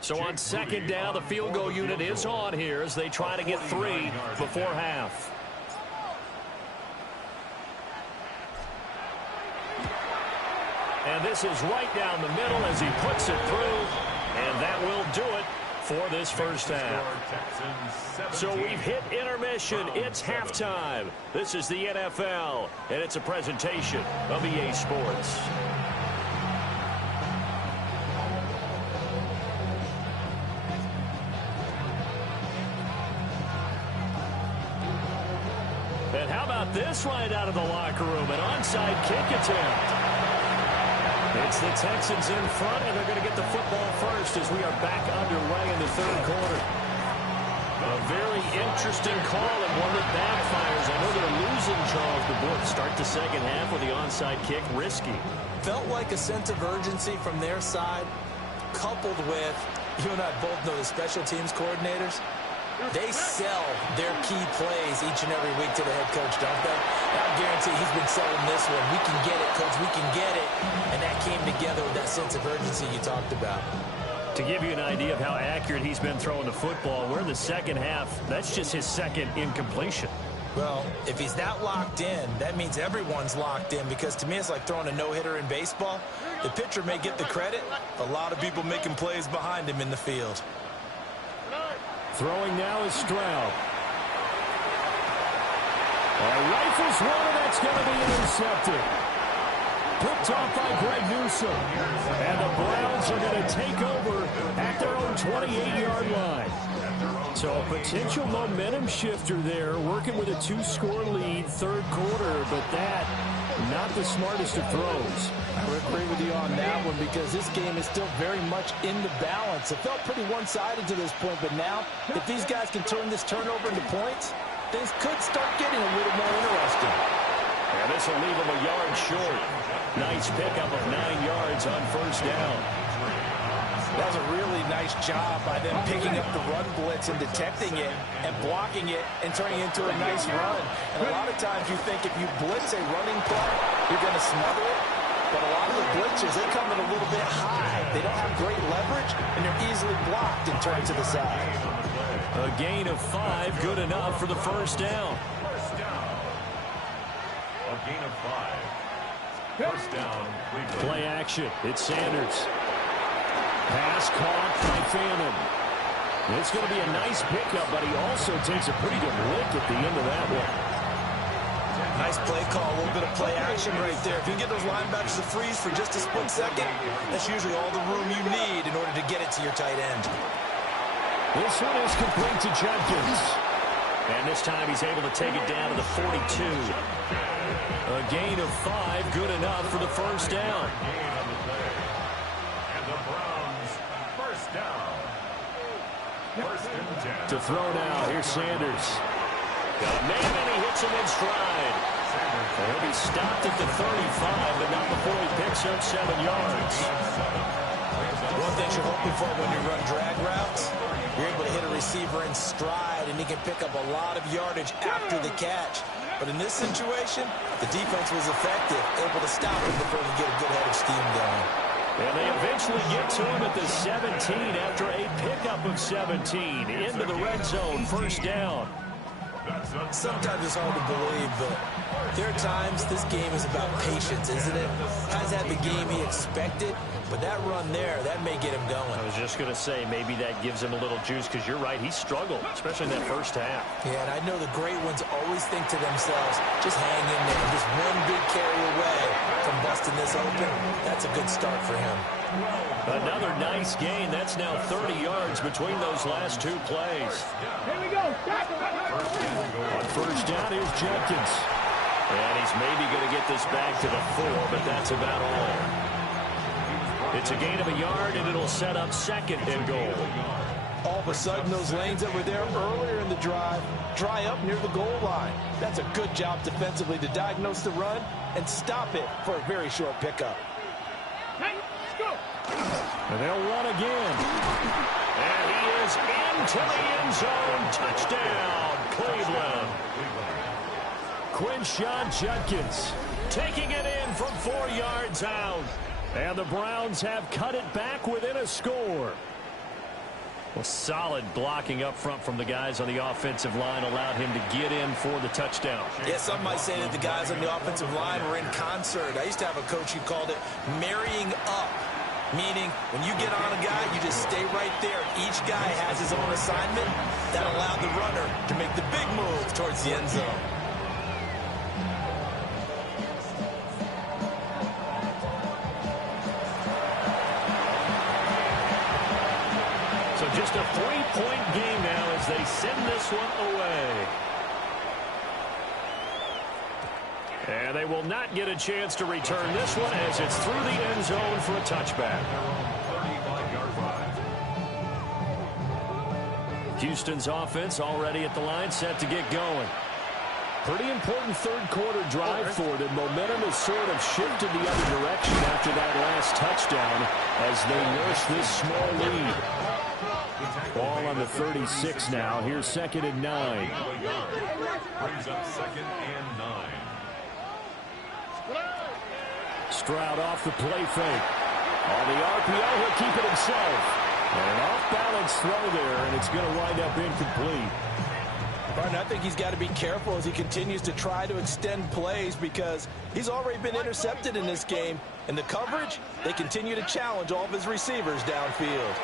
So on second down, the field goal unit is on here as they try to get 3 before half. And this is right down the middle as he puts it through. And that will do it for this first half. So we've hit intermission. It's halftime. This is the NFL, and it's a presentation of EA Sports. And how about this right out of the locker room? An onside kick attempt. It's the Texans in front, and they're going to get the football first as we are back underway in the third quarter. A very interesting call and one that backfires. I know they're losing Charles, but boy, start the second half with the onside kick, risky. Felt like a sense of urgency from their side, coupled with, you and I both know the special teams coordinators, they sell their key plays each and every week to the head coach, don't they? And I guarantee he's been selling this one. We can get it, coach. We can get it. And that came together with that sense of urgency you talked about. To give you an idea of how accurate he's been throwing the football, we're in the second half. That's just his second incompletion. Well, if he's that locked in, that means everyone's locked in, because to me it's like throwing a no-hitter in baseball. The pitcher may get the credit, a lot of people making plays behind him in the field. Throwing now is Stroud. Rifles one, and that's going to be intercepted. Picked off by Greg Newsome. And the Browns are going to take over at their own 28-yard line. So a potential momentum shifter there, working with a 2-score lead, third quarter, but that, not the smartest of throws. I would agree with you on that one, because this game is still very much in the balance. It felt pretty one-sided to this point, but now, if these guys can turn this turnover into points, things could start getting a little more interesting. And this will leave them a yard short. Nice pickup of 9 yards on first down. That was a really nice job by them picking up the run blitz and detecting it and blocking it and turning it into a nice run. And a lot of times you think if you blitz a running play, you're going to smother it. But a lot of the blitzers, they come in a little bit high. They don't have great leverage, and they're easily blocked and turned to the side. A gain of 5, good enough for the first down. A gain of 5. First down, Cleveland. Play action. It's Sanders. Pass caught by Fannin. It's going to be a nice pickup, but he also takes a pretty good lick at the end of that one. Nice play call, a little bit of play action right there. If you get those linebackers to freeze for just a split second, that's usually all the room you need in order to get it to your tight end. This one is complete to Jenkins. And this time he's able to take it down to the 42. A gain of 5, good enough for the first down. And the Browns, first down. First and 10. To throw now, here's Sanders. Got a man and he hits him in stride. He'll be stopped at the 35, but not before he picks up 7 yards. One thing you're hoping for when you run drag routes, you're able to hit a receiver in stride, and he can pick up a lot of yardage after the catch. But in this situation, the defense was effective, able to stop him before he get a good head of steam going. And they eventually get to him at the 17 after a pickup of 17 into the red zone, first down. Sometimes it's hard to believe, but there are times this game is about patience, isn't it? Has had the game he expected, but that run there, that may get him going. I was just going to say, maybe that gives him a little juice, because you're right, he struggled, especially in that first half. Yeah, and I know the great ones always think to themselves, just hang in there, just one big carry away from busting this open. That's a good start for him. Another nice gain. That's now 30 yards between those last 2 plays. Here we go. On first down, here's Jenkins. And he's maybe going to get this back to the 4, but that's about all. It's a gain of a yard, and it'll set up second and goal. All of a sudden, those lanes that were there earlier in the drive dry up near the goal line. That's a good job defensively to diagnose the run and stop it for a very short pickup. And they'll run again. And he is into the end zone. Touchdown, Cleveland. Quinshon Judkins taking it in from 4 yards out. And the Browns have cut it back within a score. Well, solid blocking up front from the guys on the offensive line allowed him to get in for the touchdown. Yeah, some might say that the guys on the offensive line were in concert. I used to have a coach who called it marrying up, meaning when you get on a guy, you just stay right there. Each guy has his own assignment. That allowed the runner to make the big move towards the end zone. Just a 3-point game now as they send this one away. And they will not get a chance to return this one as it's through the end zone for a touchback. Houston's offense already at the line, set to get going. Pretty important third-quarter drive for them. Momentum has sort of shifted the other direction after that last touchdown as they nurse this small lead. Ball on the 36 now. Here's 2nd and 9. Brings up 2nd and 9. Stroud off the play fake. On the RPO, he'll keep it himself. And an off-balance throw there, and it's going to wind up incomplete. Martin, I think he's got to be careful as he continues to try to extend plays because he's already been intercepted in this game. And the coverage, they continue to challenge all of his receivers downfield.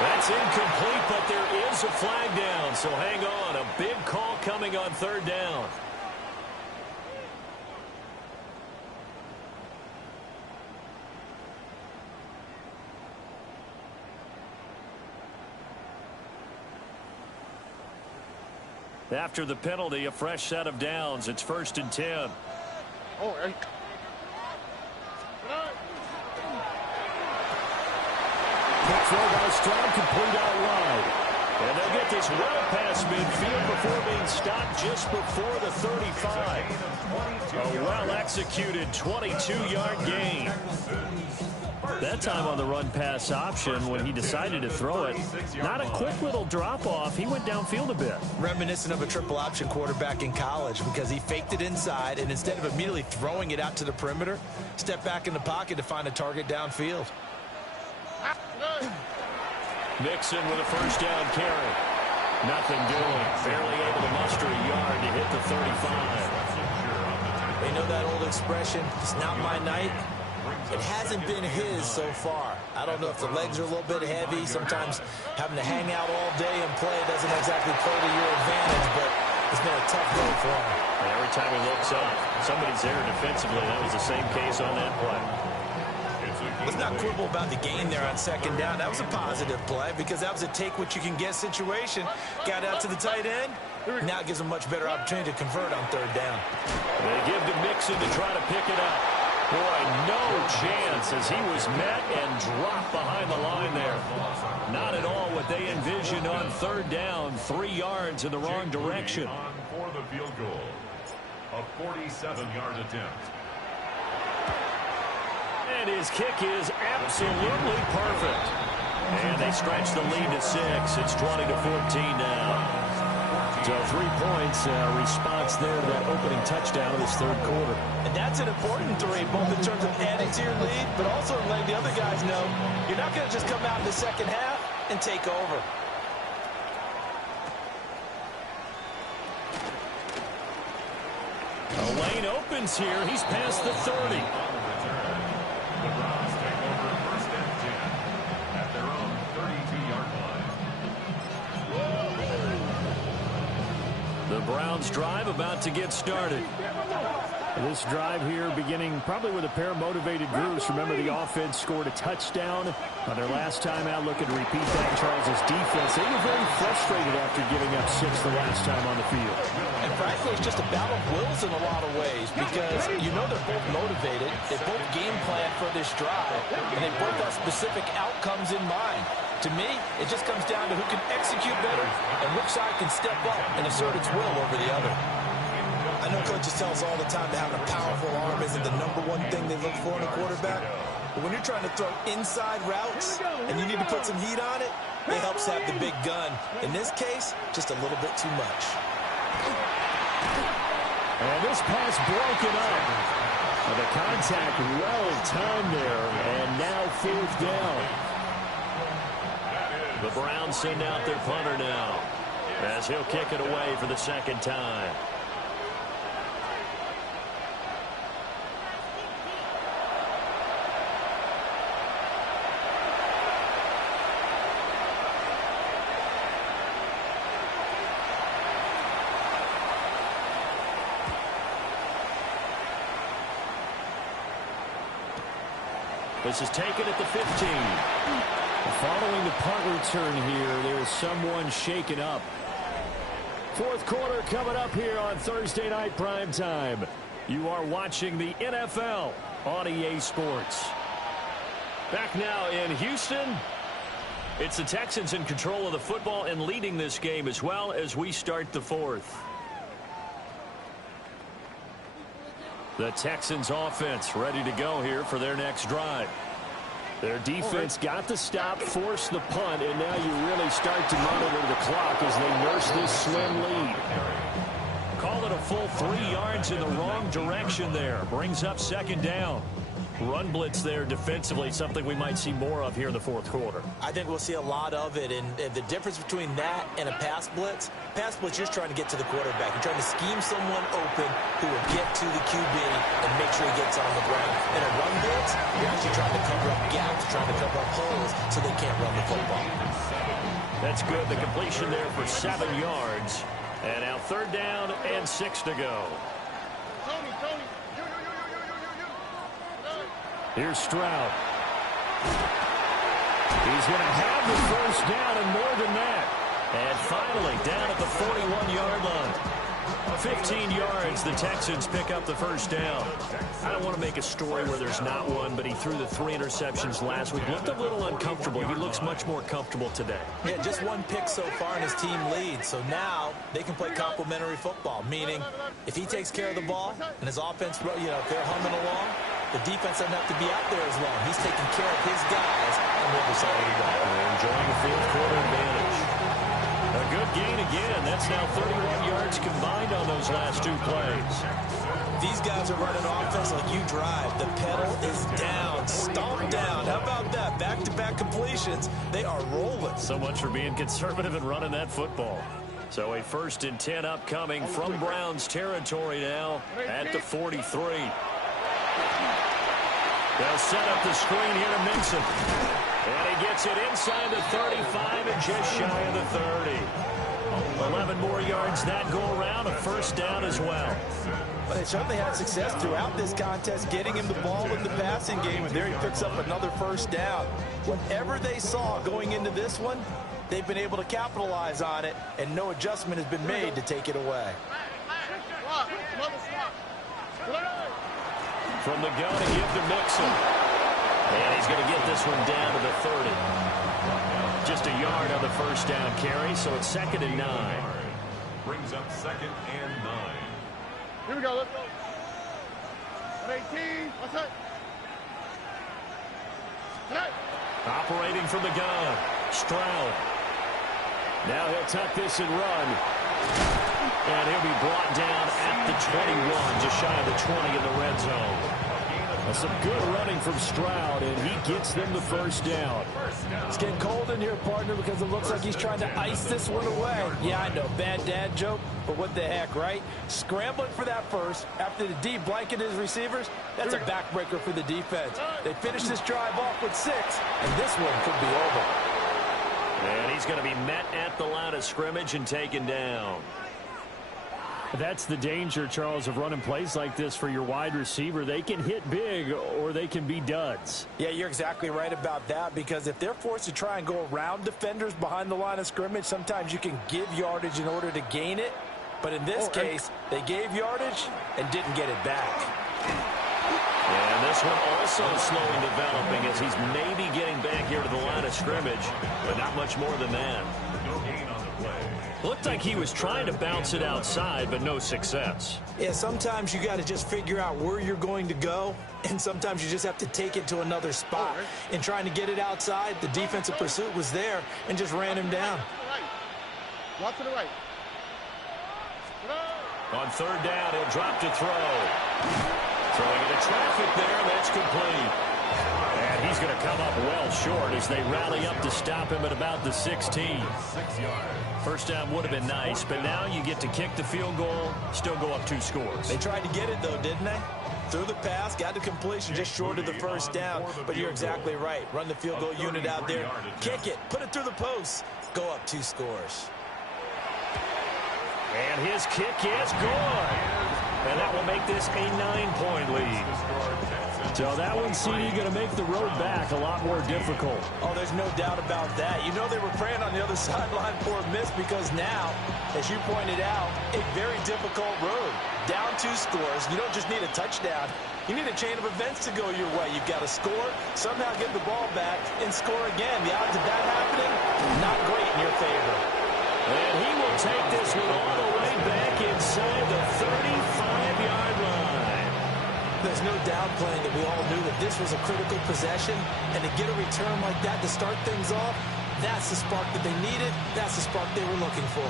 That's incomplete, but there is a flag down, so hang on. A big call coming on 3rd down. After the penalty, a fresh set of downs. It's 1st and 10. Quick throw by Stroud, complete out wide. And they'll get this well past midfield before being stopped just before the 35. A well-executed 22-yard gain. That time on the run-pass option when he decided to throw it. Not a quick little drop-off. He went downfield a bit. Reminiscent of a triple option quarterback in college because he faked it inside, and instead of immediately throwing it out to the perimeter, stepped back in the pocket to find a target downfield. Mixon with a 1st down carry. Nothing doing. Barely able to muster a yard to hit the 35. They know that old expression, it's not my night. It hasn't been his so far. I don't know if the legs are a little bit heavy. Sometimes having to hang out all day and play doesn't exactly play to your advantage, but it's been a tough day for him. And every time he looks up, somebody's there defensively. That was the same case on that play. Let's not quibble about the gain there on 2nd down. That was a positive play because that was a take-what-you-can-get situation. Got out to the tight end. Now it gives them much better opportunity to convert on 3rd down. They give to Mixon to try to pick it up. Boy, no chance as he was met and dropped behind the line there. Not at all what they envisioned on 3rd down. 3 yards in the wrong direction. For the field goal. A 47-yard attempt. And his kick is absolutely perfect. And they stretch the lead to 6. It's 20-14 now. So 3 points, response there to that opening touchdown of this 3rd quarter. And that's an important 3, both in terms of adding to your lead, but also in letting the other guys know you're not going to just come out in the 2nd half and take over. A lane opens here. He's past the 30. The Browns take over 1st and 10 at their own 32-yard line. The Browns drive about to get started. This drive here beginning probably with a pair of motivated groups. Remember, the offense scored a touchdown on their last time out. Looking to repeat that. Charles' defense, they were very frustrated after giving up 6 the last time on the field. And frankly, it's just a battle of wills in a lot of ways because you know they're both motivated. They both game plan for this drive, and they both have specific outcomes in mind. To me, it just comes down to who can execute better and which side can step up and assert its will over the other. I know coaches tell us all the time that having a powerful arm isn't the #1 thing they look for in a quarterback. But when you're trying to throw inside routes and you need to put some heat on it, it helps have the big gun. In this case, just a little bit too much. And this pass broken up. The contact well timed there, and now 4th down. The Browns send out their punter now, as he'll kick it away for the 2nd time. This is taken at the 15. Following the punt return here, there is someone shaken up. 4th quarter coming up here on Thursday Night Primetime. You are watching the NFL on EA Sports. Back now in Houston. It's the Texans in control of the football and leading this game as well as we start the 4th. The Texans offense ready to go here for their next drive. Their defense got the stop, forced the punt, and now you really start to monitor the clock as they nurse this slim lead. Call it a full 3 yards in the wrong direction there. Brings up 2nd down. Run blitz there defensively, something we might see more of here in the 4th quarter. I think we'll see a lot of it, and the difference between that and a pass blitz, you're just trying to get to the quarterback. You're trying to scheme someone open who will get to the QB and make sure he gets on the ground. In a run blitz, you're actually trying to cover up gaps, trying to cover up holes so they can't run the football. That's good. The completion there for 7 yards. And now 3rd down and 6 to go. Here's Stroud. He's going to have the 1st down and more than that. And finally, down at the 41-yard line. 15 yards, the Texans pick up the 1st down. I don't want to make a story where there's not one, but he threw the 3 interceptions last week. Looked a little uncomfortable. He looks much more comfortable today. Yeah, just 1 pick so far and his team leads. So now they can play complementary football, meaning if he takes care of the ball and his offense, if they're humming along, the defense doesn't have to be out there as long. He's taking care of his guys on the other side of the ball. They're enjoying the 4th quarter advantage. A good gain again. That's now 31 yards combined on those last 2 plays. These guys are running offense like you drive. The pedal is down, stomped down. How about that? Back-to-back completions. They are rolling. So much for being conservative and running that football. So a 1st and 10 upcoming from Browns territory now at the 43. They'll set up the screen here to Mixon. And he gets it inside the 35 and just shy of the 30. 11 more yards that go around, a 1st down as well. But they certainly had success throughout this contest, getting him the ball in the passing game, and there he picks up another 1st down. Whatever they saw going into this one, they've been able to capitalize on it, and no adjustment has been made to take it away. From the gun to give to Mixon. And he's going to get this one down to the 30. Just a yard on the 1st down carry, so it's 2nd and 9. Brings up 2nd and 9. Here we go, let's go. 18, what's that? Operating from the gun, Stroud. Now he'll tuck this and run. And he'll be brought down at the 21, just shy of the 20 in the red zone. That's some good running from Stroud, and he gets them the 1st down. It's getting cold in here, partner, because it looks like he's trying to ice this one away. Yeah, I know, bad dad joke, but what the heck, right? Scrambling for that first after the D blanketed his receivers, that's a backbreaker for the defense. They finish this drive off with 6, and this one could be over. And he's going to be met at the line of scrimmage and taken down. That's the danger, Charles, of running plays like this for your wide receiver. They can hit big or they can be duds. Yeah, you're exactly right about that, because if they're forced to try and go around defenders behind the line of scrimmage, sometimes you can give yardage in order to gain it. But in this case, they gave yardage and didn't get it back. And this one also slowing developing as he's maybe getting back here to the line of scrimmage, but not much more than that. No gain on the play. Looked like he was trying to bounce it outside, but no success. Yeah, sometimes you got to just figure out where you're going to go, and sometimes you just have to take it to another spot. In trying to get it outside, the defensive pursuit was there and just ran him down. Walk to the right. On 3rd down, he'll drop to throw. Throwing into traffic there, that's complete. And he's going to come up well short as they rally up to stop him at about the 16. 6 yards. First down would have been nice, but now you get to kick the field goal, still go up 2 scores. They tried to get it, though, didn't they? Threw the pass, got the completion just short of the first down. But you're exactly right. Run the field goal unit out there. Kick it. Put it through the post. Go up 2 scores. And his kick is good. And that will make this a 9-point lead. So that one, CD, going to make the road back a lot more difficult. Oh, there's no doubt about that. You know they were praying on the other sideline for a miss because now, as you pointed out, a very difficult road. Down 2 scores. You don't just need a touchdown. You need a chain of events to go your way. You've got to score, somehow get the ball back, and score again. The odds of that happening, not great in your favor. And he will take this one all the way back inside the 35-yard line. There's no downplaying that we all knew that this was a critical possession, and to get a return like that to start things off, that's the spark that they needed. That's the spark they were looking for.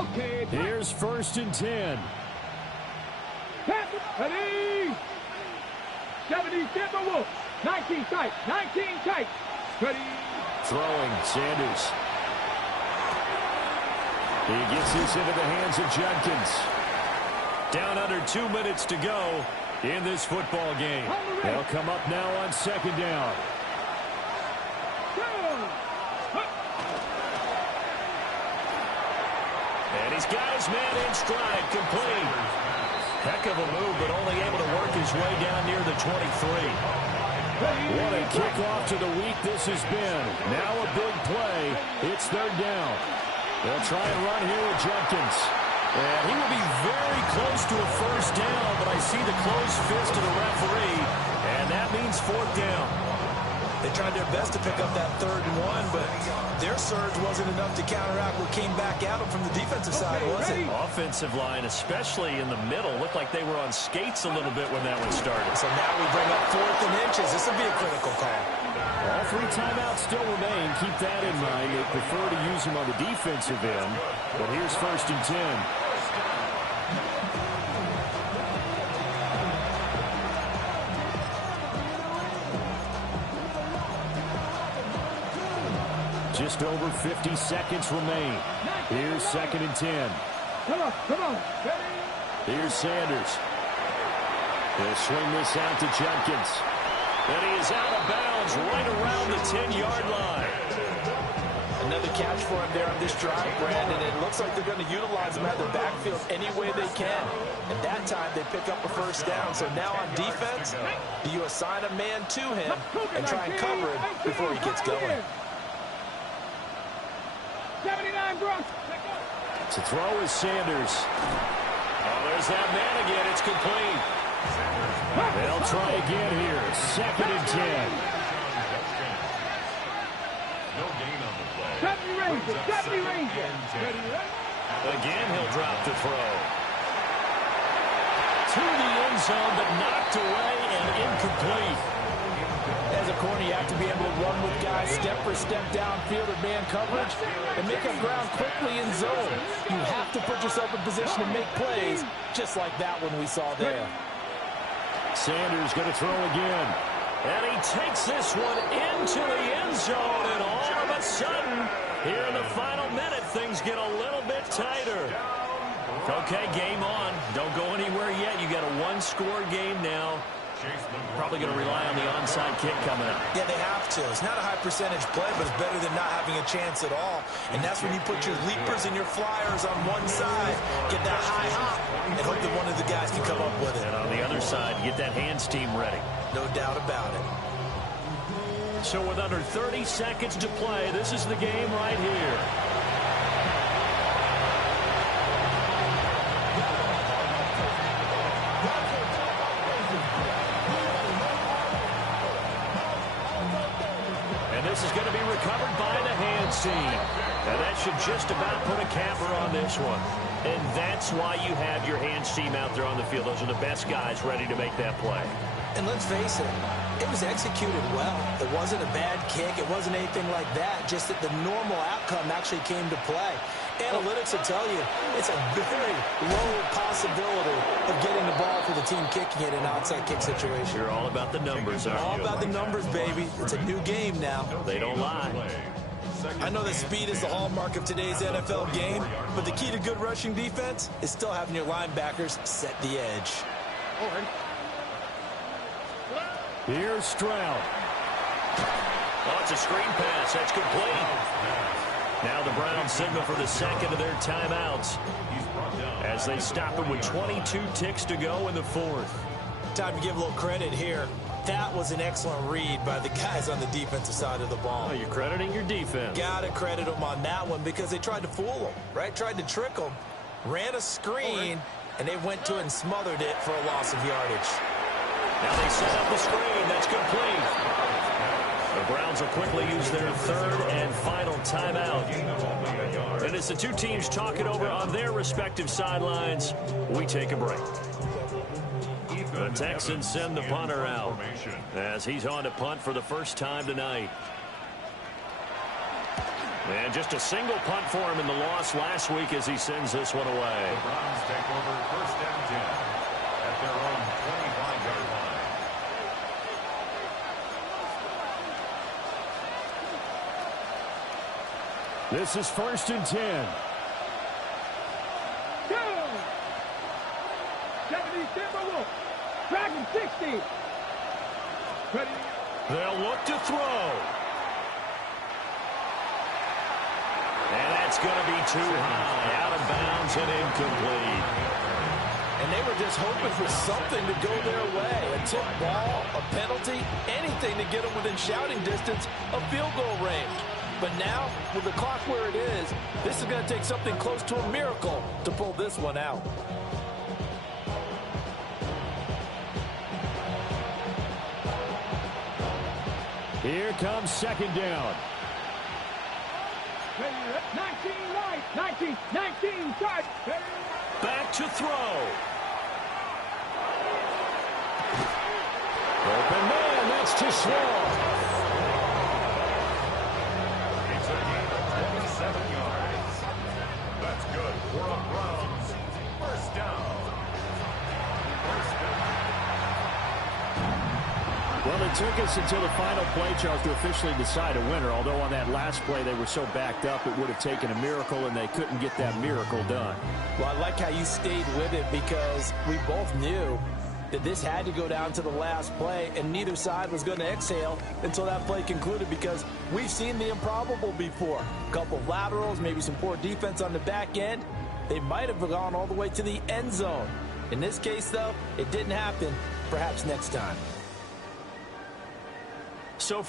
Okay. Here's 1st and 10. Ready. 70, step a wolf. 19 tight. 19 tight. Ready. Throwing, Sanders. He gets this into the hands of Judkins. Down under 2 minutes to go in this football game. They'll come up now on 2nd down. And he's got his man in stride, complete. Heck of a move, but only able to work his way down near the 23. What a kickoff to the week this has been. Now a big play. It's 3rd down. They'll try and run here with Judkins. And he will be very close to a 1st down, but I see the closed fist of the referee, and that means 4th down. They tried their best to pick up that 3rd and 1, but their surge wasn't enough to counteract what came back at them from the defensive side, was it? Offensive line, especially in the middle, looked like they were on skates a little bit when that one started. So now we bring up 4th and inches. This will be a critical call. All 3 timeouts still remain. Keep that in mind. They prefer to use them on the defensive end, but here's 1st and 10. Just over 50 seconds remain. Here's 2nd and 10. Come on. Ready. Here's Sanders. He'll swing this out to Judkins. And he is out of bounds right around the 10-yard line. Another catch for him there on this drive, Brandon. It looks like they're going to utilize him at the backfield any way they can. At that time, they pick up a 1st down. So now on defense, do you assign a man to him and try and cover him before he gets going? 79 Bronx. To throw is Sanders. Oh, there's that man again. It's complete. They'll try again here. 2nd and 10. No gain on the play. 70 Ranger. Again, he'll drop the throw. To the end zone, but knocked away and incomplete. As a corner, you have to be able to run with guys step for step downfield or man coverage and make up ground quickly in zone. You have to put yourself in position to make plays, just like that one we saw there. Sanders going to throw again. And he takes this one into the end zone, and all of a sudden, here in the final minute, things get a little bit tighter. Okay, game on. Don't go anywhere yet. You got a 1-score game now. Probably going to rely on the onside kick coming up. Yeah, they have to. It's not a high percentage play, but it's better than not having a chance at all. And that's when you put your leapers and your flyers on one side, get that high hop, and hope that one of the guys can come up with it. And on the other side, get that hands team ready. No doubt about it. So with under 30 seconds to play, this is the game right here. This is going to be recovered by the hands team. And that should just about put a capper on this one. And that's why you have your hands team out there on the field. Those are the best guys ready to make that play. And let's face it, it was executed well. It wasn't a bad kick. It wasn't anything like that. Just that the normal outcome actually came to play. Analytics will tell you it's a very low possibility of getting the ball for the team kicking it in an outside kick situation. You're all about the numbers, aren't you? All about the numbers, baby. It's a new game now. They don't lie. I know that speed is the hallmark of today's NFL game, but the key to good rushing defense is still having your linebackers set the edge. Here's Stroud. Oh, it's a screen pass. That's complete. Now the Browns signal for the second of their timeouts as they stop it with 22 ticks to go in the fourth. Time to give a little credit here. That was an excellent read by the guys on the defensive side of the ball. Oh, you're crediting your defense. Got to credit them on that one because they tried to fool them, right? Tried to trick them, ran a screen, and they went to it and smothered it for a loss of yardage. Now they set up the screen. That's complete. The Browns will quickly use their third and final timeout. And as the two teams talk it over on their respective sidelines, we take a break. The Texans send the punter out as he's on to punt for the first time tonight. And just a single punt for him in the loss last week as he sends this one away. The Browns take over first and 10 at their own 25-yard line. This is first and 10. Down. 70 Timberwolves. Dragon 60. Ready. They'll look to throw. And that's going to be too high. Out of bounds and incomplete. And they were just hoping for something to go their way. A tip ball, a penalty, anything to get them within shouting distance of field goal range. But now, with the clock where it is, this is going to take something close to a miracle to pull this one out. Here comes second down. 19 right. 19 start. Back to throw. Open man, that's too small. It's a gain of 27 yards. That's good for a Browns first down. Well, it took us until the final play, Charles, to officially decide a winner. Although on that last play they were so backed up, it would have taken a miracle, and they couldn't get that miracle done. Well, I like how you stayed with it because we both knew that this had to go down to the last play, and neither side was going to exhale until that play concluded because we've seen the improbable before. A couple of laterals, maybe some poor defense on the back end. They might have gone all the way to the end zone. In this case, though, it didn't happen. Perhaps next time. So for